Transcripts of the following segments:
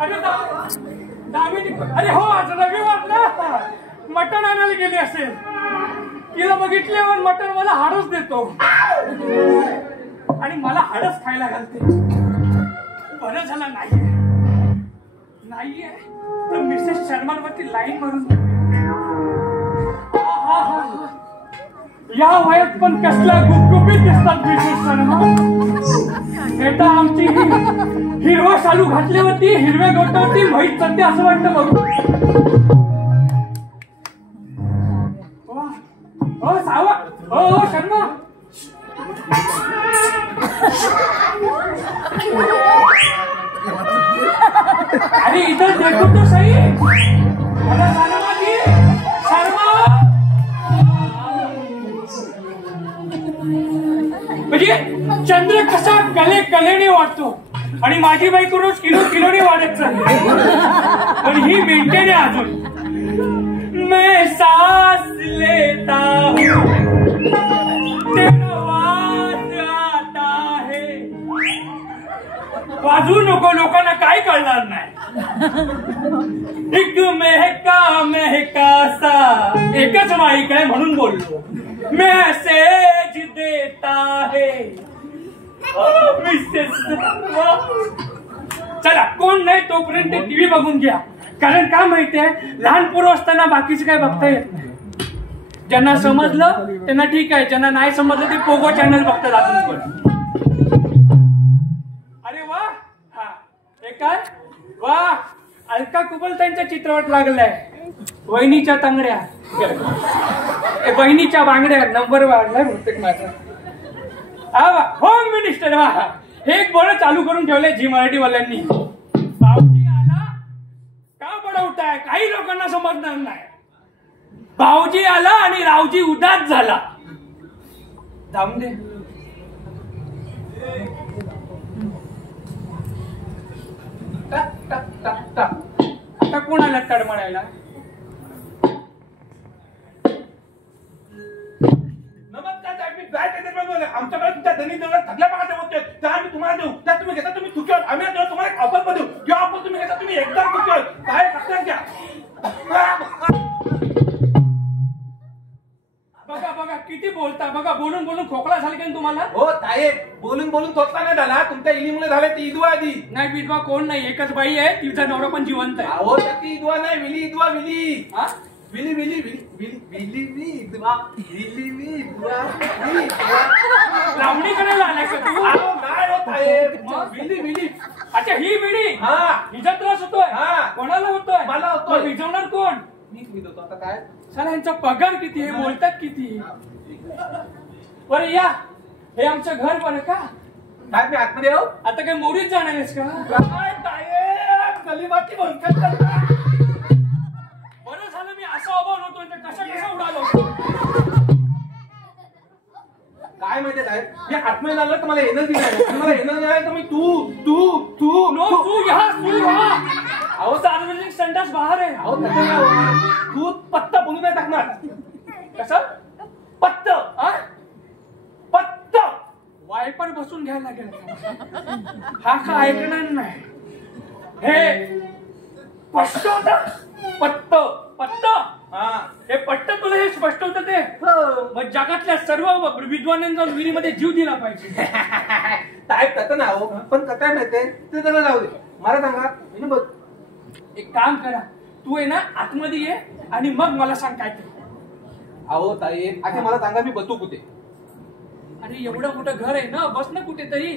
अरे दामिनी, अरे हो आज रविवार ना, मटण आणायला गेली असेल. तिला बघितल्यावर मटण मला हाडच देतो आणि मला हाडच खायला घालते. बरं झालं नाहीये तर मिसेस शर्मांवरती लाईन मारून या वयात पण कसला गुपगुपीत दिसतात मिसेस शर्मा. बेटा आमची हिरवा शालू घातल्यावरती हिरव्या गोटावरती माहीत चालते असं वाटतं बघ. हो सावा, हो शर्मा. अरे इधर देखो तो सही. मला शर्मा जी, शर्मा. म्हणजे चंद्र कसा कले कलेने वाढतो आणि माझी बायको रोज किलोने वाढत चालली, पण ही मेंटेन आहे अजून. मैं सांस लेता हूँ तेरा वाज आता है. वाजू नको, लोकांना काय कळणार नाही. एक महका महका सा, एकच माईक आहे म्हणून बोललो. मैसेज देता है मिसेस. चला कोण नाही तोपर्यंत टीव्ही बघून घ्या, कारण काय माहितीये लहान पोरं असताना बाकीचे काय बघता येत नाही. ज्यांना समजलं त्यांना ठीक आहे, ज्यांना नाही समजलं ते पोगो चॅनल बघतात अजून पण. अरे वा, हा हे काय वा, अलका कुबलताईंचा चित्रपट लागलाय. वहिनीच्या तांगड्या, बहिणीच्या बांगड्या नंबर वाढलाय बहुतेक माझा. हा वा, होम मिनिस्टर वा, हे एक बरं चालू करून ठेवलंय झी मराठी वाल्यांनी. भाऊजी आला का बडवताय, काही लोकांना समजणार नाही. भाऊजी आला आणि रावजी उदास झाला. जाऊन दे. आता कोणाला तडमडायला. आमच्याकडे तुमच्या धनी देऊन सगळ्या प्रकारच्या वस्तू आहेत, त्या आम्ही तुम्हाला देऊ. त्या तुम्ही घेता, तुम्ही चुकीवर. आम्ही तुम्हाला एक ऑफर पण देऊ. या ऑफर तुम्ही घेता, तुम्ही एकदम चुकीवर. काय लक्षात घ्या. बघा बघा किती बोलता. बघा बोलून बोलून खोकला झाली का तुम्हाला. हो साहेब, बोलून बोलून खोकला नाही झाला, तुमच्या इलीमुळे झाले. ती ईदवा आधी नाही. विधवा कोण नाही, एकच बाई आहे, तिचा नवरा पण जिवंत आहे. हो ती ईदवा नाही, विली ईदवा. विली विली विली विली विली विली ईदवा विली विली ईदवा विली. लावणी करायला आलाय का तू. काय होत साहेब, विली विली. अच्छा ही विडी, हा हिचा त्रास होतोय. हा कोणाला होतोय. मला होतोय. विजवणार कोण. मीच विजवतो. आता काय सर यांचा पगार किती आहे, बोलतात किती. बरं या, हे आमचं घर बरं का. काय मी आतमध्ये येऊ. आता काय मोरीत जाणार आहेस का. काय साहेब, गलीबाची भंकत करता. बरं झालं मी असा अभाव नव्हतो, कसा उडालो. काय माहितीये साहेब, हे आतमध्ये आलं तर मला एनर्जी नाही. मला एनर्जी आहे तर मी तू तू तू नो तू अहो सार्वजनिक संडास बाहेर आहे. अहो तू पत्ता बोलू नाही टाकणार. कसं पत्त पत्त वायपर बसून घ्यायला लागेल. हा का ऐकणार नाही. हे स्पष्ट होत. पत्त पत्त, हा हे पट्ट तुला हे स्पष्ट होतं ते. मग जगातल्या सर्व विद्वानांचा विहिरीमध्ये जीव दिला पाहिजे. साहेब तसं ना हो, पण कसं माहितीये ते सगळं जाऊ दे. मला सांगा बघ, एक काम करा, तू आहे ना आतमध्ये ये आणि मग मला सांग काय ते. अहो साहेब आता मला सांगा, मी बसू कुठे. अरे एवढं मोठं घर आहे ना, बस ना कुठेतरी.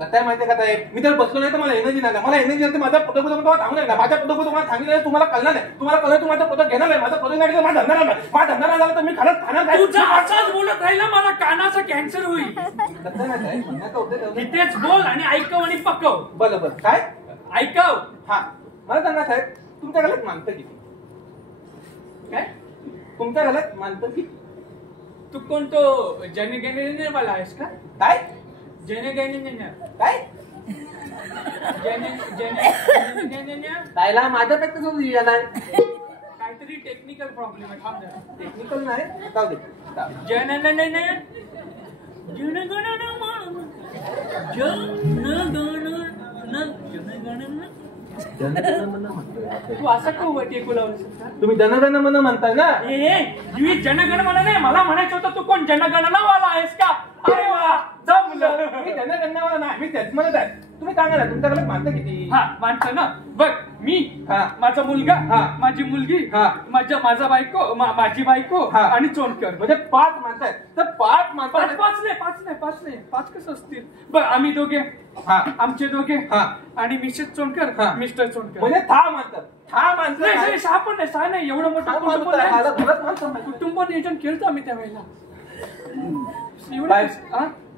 काय माहितीये का साहेब, मी तर बसलो नाही तर मला एनर्जी नाही. मला एनर्जी नाही, माझा प्रोडक्ट तुम्हाला सांगणार नाही. माझ्या प्रोडक्ट तुम्हाला सांगितलं तुम्हाला कळणार नाही. तुम्हाला कळलं तुम्ही माझा प्रोडक्ट घेणार नाही. माझा प्रोडक्ट नाही, माझा धंदा नाही. माझा धंदा नाही झाला तर मी खाणार नाही. तुझा असाच बोलत राहिला मला कानाचा कॅन्सर होईल. कसं नाही साहेब, म्हणण्याचं होतं इथेच बोल आणि ऐकव आणि पकव. बरं बरं काय ऐकव. हा मला सांगा साहेब, तुमच्या घरात माणसं किती. काय तुमच्या घरात माणसं किती. तू कोणतो जनगणने वाला आहेस का. काय जनगणने काय ताईला माझ्यापेक्षा जो लिहिलाय काहीतरी टेक्निकल प्रॉब्लेम आहे. थांब जरा. टेक्निकल नाही, जाऊ दे. जनगणन तू असं का वटी बोलावलं? तुम्ही जनगण मन म्हणताय ना? मी जनगण म्हणा नाही, मला म्हणायचं होतं तू कोण जनगणनावाला आहेस का? अरे वा, जमलं. मी जनगणनावाला नाही, मी त्याच म्हणत आहे. तुम्ही सांगा ना तुमच्याकडे माणसं किती? हा माणसं ना बघ, मी, माझा मुलगा, माझी मुलगी, माझा बायको, माझी बायको आणि चोंडकर, म्हणजे 5 माणसं आहेत. तर 5 माणसं, 5 नाही, 5 कसं असतील? बघ आम्ही दोघे, आमचे दोघे आणि मिसेस चोंडकर, मिस्टर चोंडकर, म्हणजे 6 माणसं. 6 माणसं नाही, 6 पण नाही, 6 नाही, एवढं मोठं कुटुंब नाही. कुटुंब नियोजन केलं आम्ही त्यावेळेला.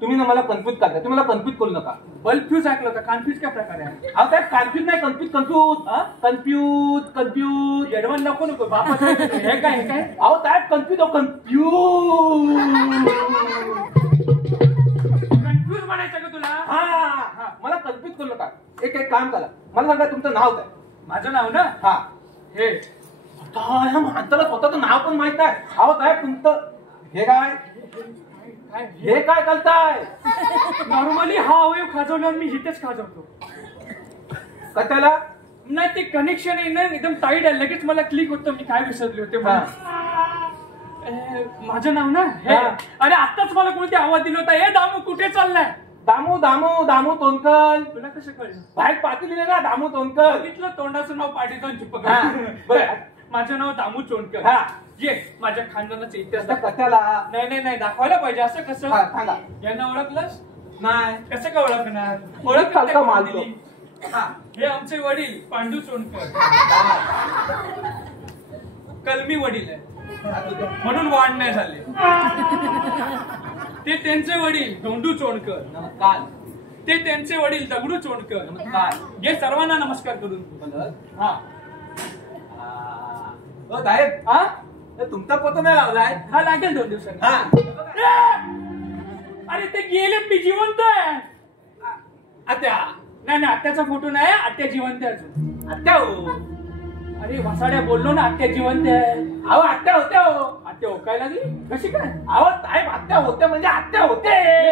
तुम्ही ना मला कन्फ्युज करता. तुम्ही मला कन्फ्युज करू नका. कन्फ्युज ऐकलं का? कन्फ्युज काय प्रकार आहे? अहो साहेब कन्फ्युज नाही, कन्फ्यूज एडवान नको बापा. हे काय अहो साहेब कन्फ्यूज म्हणायचं का तुला? मला कन्फ्यूज करू नका. एक काम करा, मला सांगा तुमचं नाव काय? माझं नाव ना हे माणसाला स्वतःचं नाव पण माहित नाही. अहो साहेब तुमचं हे काय करताय? नॉर्मली हा अवयव खाजवल्यावर मी इथेच खाजवतो. कशाला? नाही ते कनेक्शन आहे ना एकदम टाईट आहे, लगेच मला क्लिक होतं मी काय विसरले होते. माझं नाव ना हे. अरे आत्ताच मला कोणती आवाज दिला होता, हे दामू कुठे चाललाय? दामू तोंडकर. तुला कसं कळलं? बाहेर पाठी लिहिले ना दामू तोंडकर. बघितलं तोंडाचं नाव पाठीतून चिपक. माझं नाव दामू चोंडकर. ये माझ्या खानदानाचा इतिहास. कशाला? नाही दाखवायला पाहिजे. असं कसं? सांगा. यांना ओळखलंस? नाही. कसं का ओळखणार? हे आमचे वडील पांडू चोंडकर, कलमी वडील आहे म्हणून वाढ नाही झाले. ते त्यांचे वडील धोंडू चोंडकर, नमस्कार. ते त्यांचे वडील दगडू चोंडकर, नमस्कार. हे सर्वांना नमस्कार करून. साहेब तुमचा पोत नाही लावलाय? हा लागेल 2 दिवसांनी. अरे ते गेले, मी जिवंत आहे. आत्या? नाही आत्याचा फोटो नाही, आत्या जिवंत आहे अजून. आत्या हो? अरे वसाड्या बोललो ना, आत्या जिवंत आहे. अहो आत्या होत्या हो. आत्या ओकायला लागली कशी काय? अहो साहेब आत्या होत्या म्हणजे आत्या होते.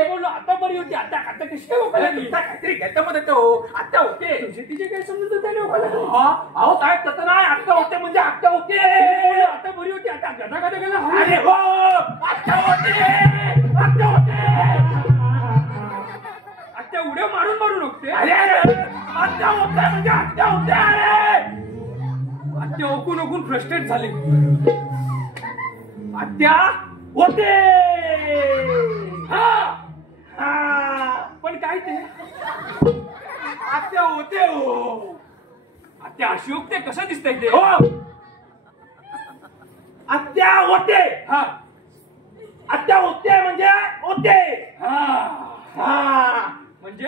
बोललो आता बरी होती, आता कशी काय ओकायला लागली? काहीतरी घेतामध्ये हो. आत्या होते. तिचे काय समजत होते ओकायला लागली? अहो साहेब तसं नाही, आत्या होते म्हणजे आत्या होते. आता बरी होती, आता गदा गेला. अरे हो आत्या होते. आत्या उड्या मारून ओकते. अरे आत्या होते म्हणजे आत्या होते. आत्या ओकून फ्रस्ट्रेट झाले. आत्या होते. पण काय ते आत्या होते हो. आत्या अशी ओकते, कसं दिसतंय ते? आत्या होते. आत्या होते म्हणजे होते. म्हणजे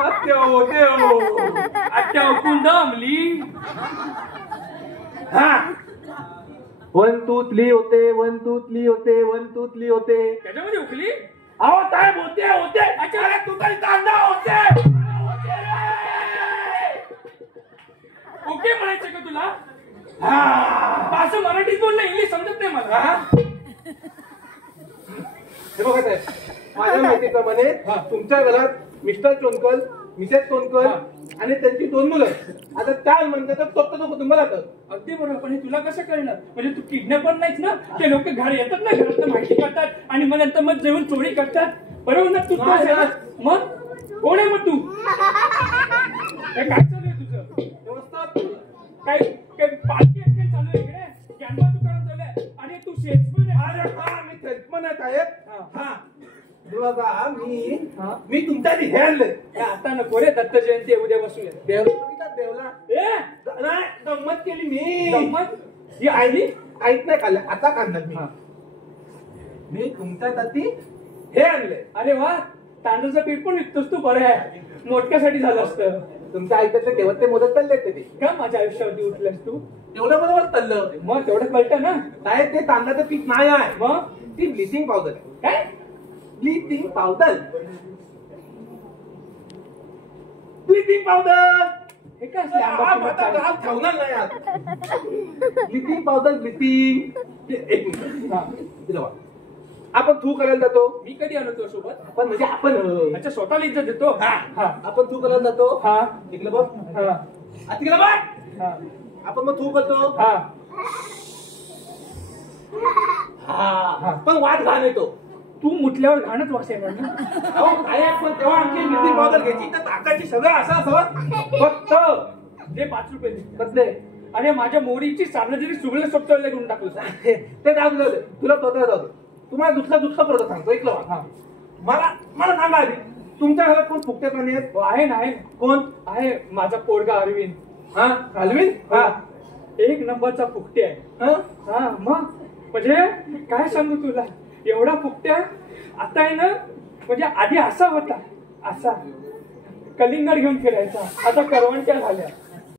आत्या होते हो. आत्या ओकून दमली. 1 2 3 होते. 1 2 3 होते. 1 2 3 होते. त्याच्यामध्ये उकली. अहो साहेब होते. अरे तू तरी कांदा होते. ओके म्हणायचं का तुला? असं मराठीत बोलणं, इंग्लिश समजत नाही मला. हे बघा साहेब, माझ्या माहितीप्रमाणे तुमच्या घरात मिस्टर चोंडकर, मिसेस चोंडकर आणि त्यांची 2 मुलं. आता 4 म्हणतात तर तो कुटुंब राहतं. अगदी बरोबर. पण हे तुला कसं कळलं? म्हणजे तू किडनॅपर नाहीच ना? ते लोक घर येतात ना, घरात माहिती करतात आणि मग नंतर मग जेवण चोरी करतात. बरोबर ना? तू मग कोण आहे मग तू? काय चालू आहे तुझं? काय पालखी चालू आहे इकडे? कॅनवा दुकान चालू आहे आणि तू सेल्समन आहे. अरे मी सेल्समन आहे साहेब. बघा मी तुमच्या हे आणलंय. आता नको रे, दत्त जयंती उद्या बसूया. देवला नाही गंमत केली मी. गंमत ही आईच नाही खाल्लं, आता खाणार मी तुमच्यासाठी हे आणलंय. अरे वा, तांदूळचं पीठ पण विकतोस तू. बरं आहे, मोठक्यासाठी झालं असतं. तुमच्या आईकडे तेव्हा ते मोदक तळले ते का माझ्या आयुष्यावरती उठलंस तू? तेवढं बरोबर तळलं. मग तेवढं कळतं ना. साहेब ते तांदळाचं पीठ नाही आहे, मग ती ब्लिचिंग पावडर. काय? Bleaching powder. हे काय असलं? ठेवणार नाही आज. Bleaching powder. एक मिनिट. आपण तू करायला जातो. मी कधी आलो तो सोबत? आपण म्हणजे आपण अच्छा, स्वतःला इज्जत देतो. हा. हा आपण तू करायला जातो. हा तिकडे बघ. हा तिकडे बघ. हा आपण मग तू करतो. हा हा पण वाद घाण येतो. तू मुतल्यावर घाणच वास आहे म्हणून. अहो काय पण तेव्हा आमची मिटिंग पावडर घ्यायची तर ताकाची सगळं असं फक्त जे 5 रुपये दे. कसले आणि माझ्या मोरीची सार्वजनिक सुगळ सोपताला घेऊन टाकलं. ते दाबलं तुला पत्र जाऊ. तुम्हाला दुसरा प्रश्न सांगतो ऐकलं का? हा मला सांगा आधी तुमच्या घरात कोण फुकटे प्राणी आहेत? आहे ना, आहे कोण आहे माझा पोरगा अरविंद. हा अरविंद. हा 1 नंबरचा फुकटे आहे. हा हा मग म्हणजे काय सांगू तुला, एवढा फुकट्या. आता आहे ना, म्हणजे आधी असा होता, असा कलिंगड घेऊन फिरायचा, आता करवंट्या झाल्या.